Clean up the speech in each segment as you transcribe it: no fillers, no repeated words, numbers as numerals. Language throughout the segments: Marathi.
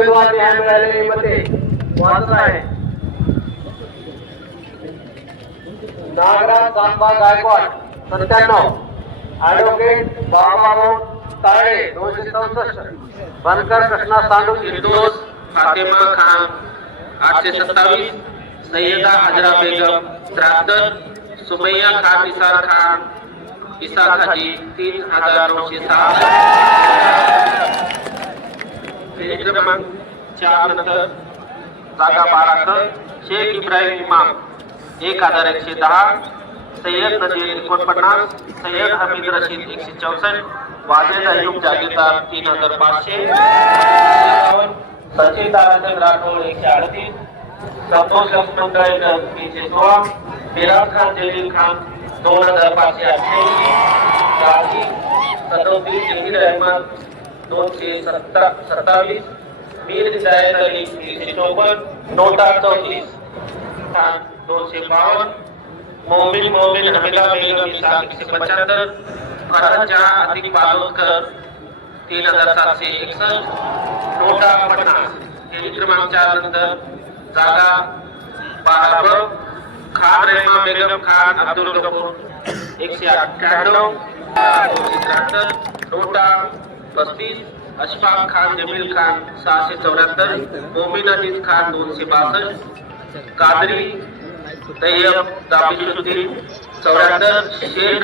उमेदवार न्याय मिळालेली मते वाचत आहे. नागराज सांबा गायकवाड 97, ॲडव्होकेट बाबाभाऊ ताळे 264, बनकर कृष्णा सांडू फिरदौस फातिमा खान 827, सैयदा हजरा बेगम 73, सुमैया खान निसार खान विसाखाजी 3907. पेज क्रमांक 4 नंतर जागा 12 शेख इब्राहिम इमाम 1110, सैयद नजीर 49, सैयद हमीद रशीद 164, वाजेद अयूब जागीरदार 3500, सचिन ताराचंद राठोड 138, संतोष लक्ष्मण गायकर 316, मिराज खान जलील खान 2588, गाजी सदौद्दीन जहीर अहमद 227, मीर हिदायत अली 354, नोटा 34 खान 252, मोमिन हमीदा बेगम 175, फरहत जहां अतिक बालोदकर 3761, नोटा 50. पेज क्रमांक 4 नंतर जागा 12 खान रहमा बेगम खान अब्दुल गफूर 198, 273, नोटा 35, अशफाक खान जमील खान 674, मोमिन अजीज खान 262, कादरी तैयब दाबिशुद्दीन 74, शेख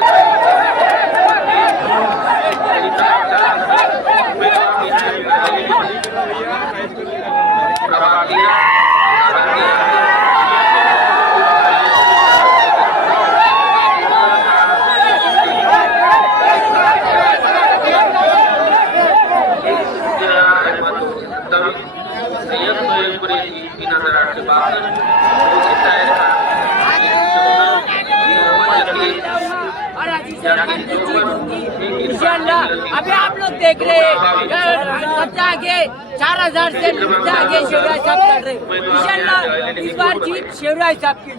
सैयद सोहेल कुरैशी 3862, इंशाल्लाह अभी आप लोग देख रहे हैं सबसे आगे 4000 से सबसे आगे शिवराज साहब चल रहे. इंशाल्लाह इस बार जीत शिवराज साहब की.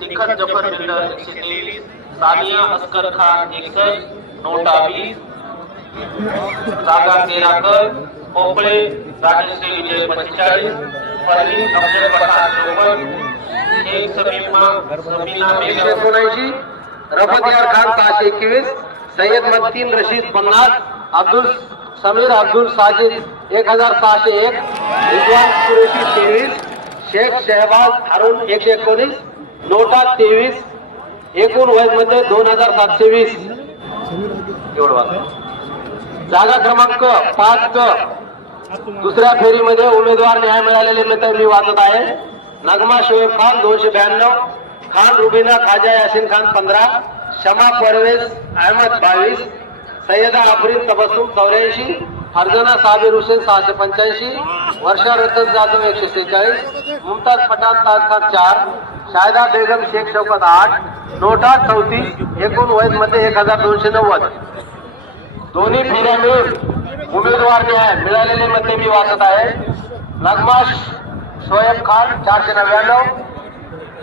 तिखत जफर बिल्डर 123, सानिया अस्कर खान 61, नोटा 20, जागा 13 मोकळे राजश्री विजय 45, परवीन अफजल पठाण 54, शेख समीना बेगम 179, रफत यार खान 621, सैयद मतीन रशीद 50, अब्दुल समीर अब्दुल साजिद 1601, रिजवान कुरैशी 23, शेख शहबाज हारून 119, नोटा 23, एकूण वय मध्ये 2720. जागा क्रमांक 5 दुसऱ्या फेरीमध्ये उमेदवार न्याय मिळालेले मते मी वाचत आहे. नगमा शोएब खान 292, खान रुबीना खाजा यासिन खान 15, शमा परवेज अहमद 22, सैयदा आफरीन तबस्सुम 84, फरजाना साबिर हुसैन 685, वर्षा रतन जाधव 146, मुमताज पठाण ताज खान 4, शायदा बेगम शेख शौकत 8, नोटा 34, एकूण वय मध्ये 1290. दोन्ही फेऱ्या मिळून उमेदवार न्याय मिळालेले मते मी वाचत आहे. नगमा शोएब खान 499,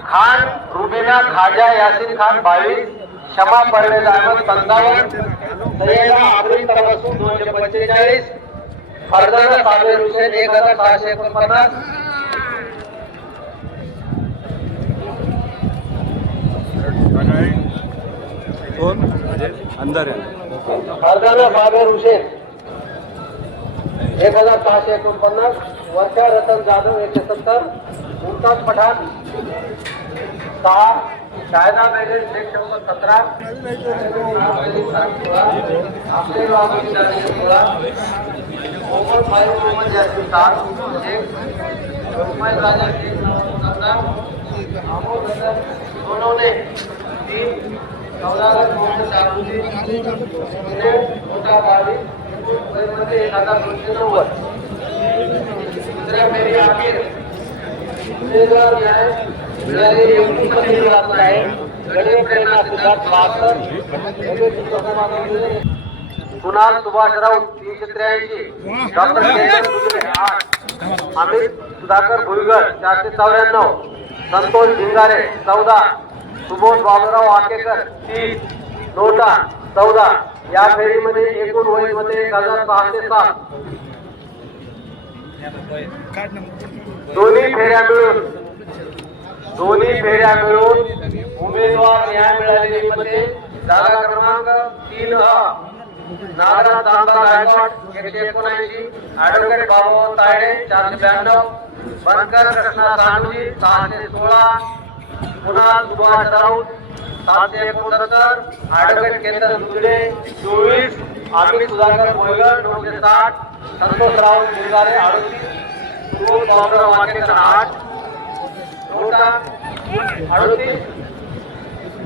खान रुबीना खाजा यासिन खान 22, शमा परवेज अहमद 55, सैयदा आफरीन तबस्सुम 245, फरजाना साबिर हुसैन 1649. कौन अंदर है? फरजाना साबिर हुसैन 1649, वर्षा रतन जाधव 170, मुमताज पठाण 6, शायदा बेगम शेख शौकत 17, अफजल वाबी 16, मोहम्मद भाई मोहम्मद यासिन 7, शेख उस्मान राजा 17, आमोद हसन दोनों ने 3, 14 मोहम्मद शाहरुद्दीन नोटा 22, मध्ये 1290. दुसऱ्या फेरी अखेर उमेदवार न्याय मिळालेली एकूण मते मिळाली आहे. गणेश प्रेरणा सिद्धार्थ 72, कुणाल सुभाष राऊत 383, डॉक्टर 8, अमित सुधाकर भुईगड 494, संतोष भिंगारे 14, सुबोध बाबूराव आकेकर 30, नोटा 14. या फेरीमध्ये एकूण वहीमध्ये 1607. दोन्ही फेऱ्या मिळून उमेदवार न्याय मिळालेली मध्ये जागा क्रमांक 3 नागराज दामोदर गायकवाड 179, ऍडव्होकेट बाबू तायडे 492, बनकर कृष्णा सानवी 616, पुन्हा सुभाष राऊत 769, ऍडव्होकेट केंद्र दुधे 24, अमित सुधाकर भोईगड 960, संतोष राऊत गुलगारे 38, सुबोध बाबूराव वाकेकर 8, नोटा 38.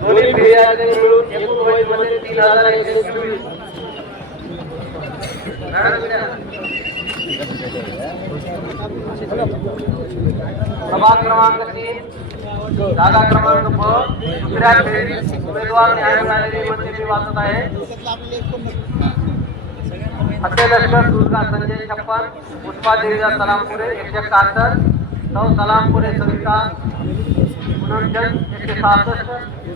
दोन्ही फेऱ्यांचे मिळून एकूण वहीमध्ये 3124. सभा क्रमांक 3 जागा क्रमांक ब दुसऱ्या फेरीत उमेदवार न्याय मिळालेली मध्ये मी वाचत आहे. लष्कर दुर्गा संजय 56, पुष्पा देवीदास सलामपुरे 171, सौ सलामपुरे सविता पुनर्जन 166,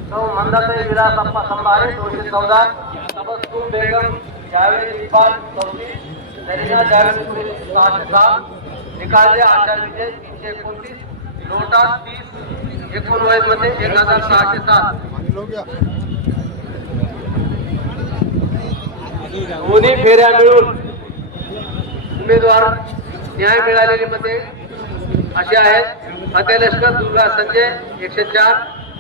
सौ मंदाताई विलास अप्पा संभारे 214, तबस्सुम बेगम जावेद इकबाल 34, नरीना जावेद 606, निकाले आशा विजय 329, नोटा 30. एकूण वहीमध्ये 1607. दोन्ही फेऱ्या मिळून उमेदवार न्याय मिळालेली मते असे आहेत. लष्कर दुर्गा संजय 104,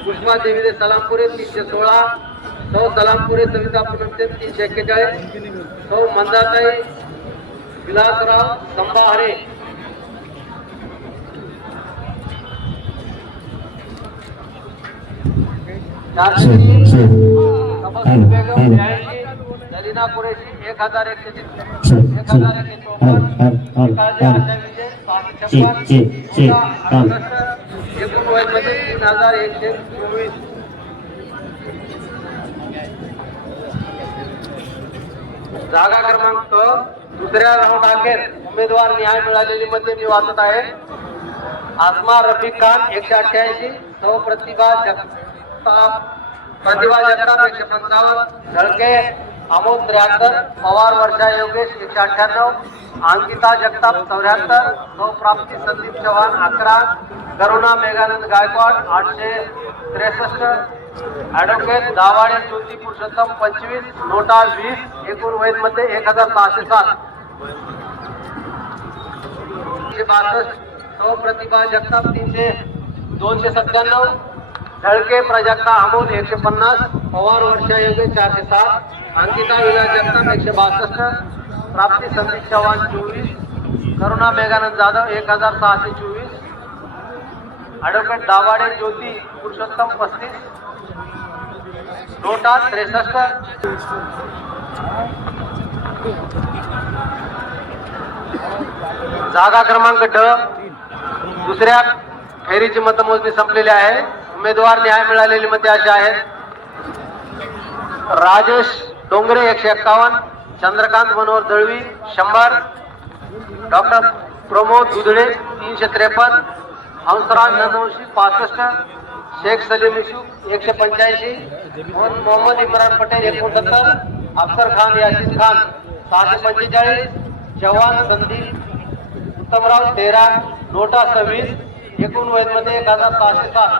पुष्पा देवी सलामपुरे 316, सौ सलामपुरे सविता पुनमचंद 341, सौ मंदाताई विलासराव संभारे 403, तबस्सुम बेगम 82, नलीना कुरेशी 1154, निकाले आशा विजय 556, एकूण वहीमध्ये 3124. जागा क्रमांक दुसऱ्या राऊंड अखेर उमेदवार न्याय मिळालेली मध्ये मी वाचत आहे. आसमा रफिक खान 188, सौ प्रतिभा जगताप 155, ढळके अमोद 73, पवार वर्षा योगेश 198, अंकिता जगताप 74, सौ प्राप्ती संदीप चव्हाण 11, करुणा मेघानंद गायकवाड 863, ऍडव्होकेट दावाडे ज्योती पुरुषोत्तम 25, नोटा 20. एकूण वहीमध्ये 1607. 262, सौ प्रतिभा जगताप 297, ढळके प्रजक्ता अमोल 150, पवार वर्षा योगेश 407, अंकिता विलास जगताप 162, प्राप्ती संदीप चव्हाण 24, करुणा मेघानंद जाधव 1624, ऍडव्होकेट दावाडे ज्योती पुरुषोत्तम 35, नोटा 63. जागा क्रमांक ड दुसऱ्या फेरीची मतमोजणी संपलेली आहे. उमेदवार न्याय मिळालेली मते अशी आहेत. राजेश डोंगरे 151, चंद्रकांत मनोहर दळवी 100, डॉक्टर प्रमोद दुधळे 353, हंसराज नंदवंशी 65, शेख सलीम युसूफ 185, मोहम्मद इम्रान पटेल 69, अफसर खान यासीन खान 645, जवान संदीप उत्तमराव 13, नोटा 26. एकूण वहीमध्ये 1607.